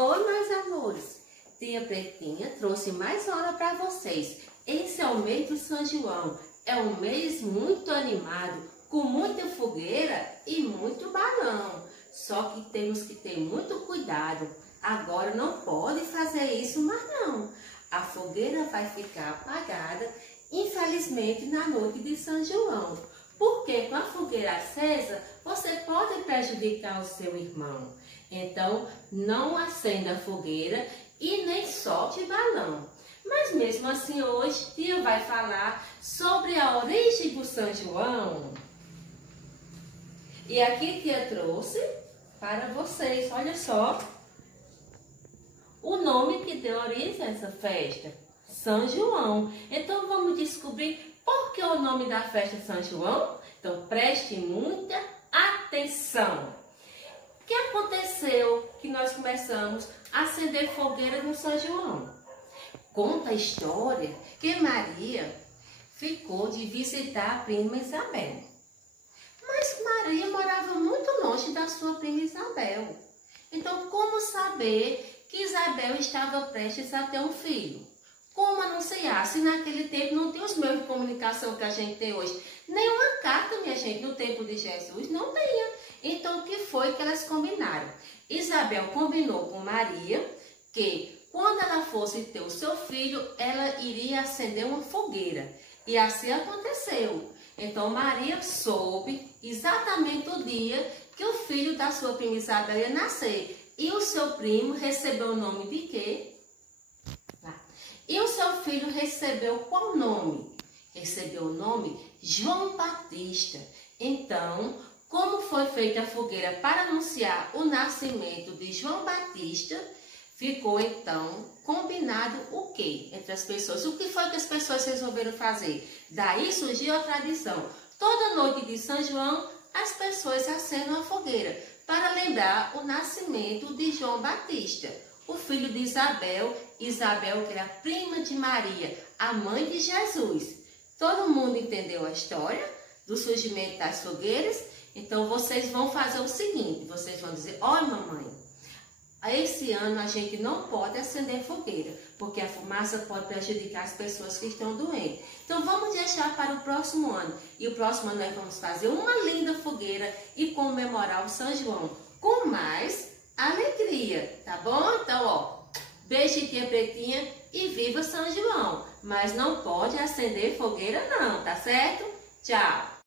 Oi, meus amores. Tia Pretinha trouxe mais hora para vocês. Esse é o mês do São João. É um mês muito animado, com muita fogueira e muito balão. Só que temos que ter muito cuidado. Agora não pode fazer isso mais não. A fogueira vai ficar apagada, infelizmente, na noite de São João. Porque com a fogueira acesa, você pode prejudicar o seu irmão. Então, não acenda a fogueira e nem solte balão. Mas mesmo assim, hoje, tia vai falar sobre a origem do São João. E aqui tia trouxe para vocês, olha só, o nome que deu origem a essa festa, São João. Então, vamos descobrir por que o nome da festa São João? Então, preste muita atenção. O que aconteceu que nós começamos a acender fogueira no São João? Conta a história que Maria ficou de visitar a prima Isabel. Mas Maria morava muito longe da sua prima Isabel. Então, como saber que Isabel estava prestes a ter um filho? Como anunciar? Se naquele tempo não tem os meios de comunicação que a gente tem hoje. Nem uma carta, minha gente, no tempo de Jesus, não tinha. Então, o que foi que elas combinaram? Isabel combinou com Maria que quando ela fosse ter o seu filho, ela iria acender uma fogueira. E assim aconteceu. Então, Maria soube exatamente o dia que o filho da sua prima Isabel ia nascer. E o seu primo recebeu o nome de quê? E o seu filho recebeu qual nome? Recebeu o nome João Batista. Então, como foi feita a fogueira para anunciar o nascimento de João Batista, ficou então combinado o quê entre as pessoas? O que foi que as pessoas resolveram fazer? Daí surgiu a tradição. Toda noite de São João, as pessoas acendem a fogueira para lembrar o nascimento de João Batista, o filho de Isabel, Isabel que era prima de Maria, a mãe de Jesus. Todo mundo entendeu a história do surgimento das fogueiras? Então vocês vão fazer o seguinte, vocês vão dizer: olha, mamãe, esse ano a gente não pode acender fogueira, porque a fumaça pode prejudicar as pessoas que estão doentes. Então vamos deixar para o próximo ano. E o próximo ano nós vamos fazer uma linda fogueira e comemorar o São João com mais alegria, tá bom? Então, ó, beijo tia Pretinha e viva São João. Mas não pode acender fogueira não, tá certo? Tchau!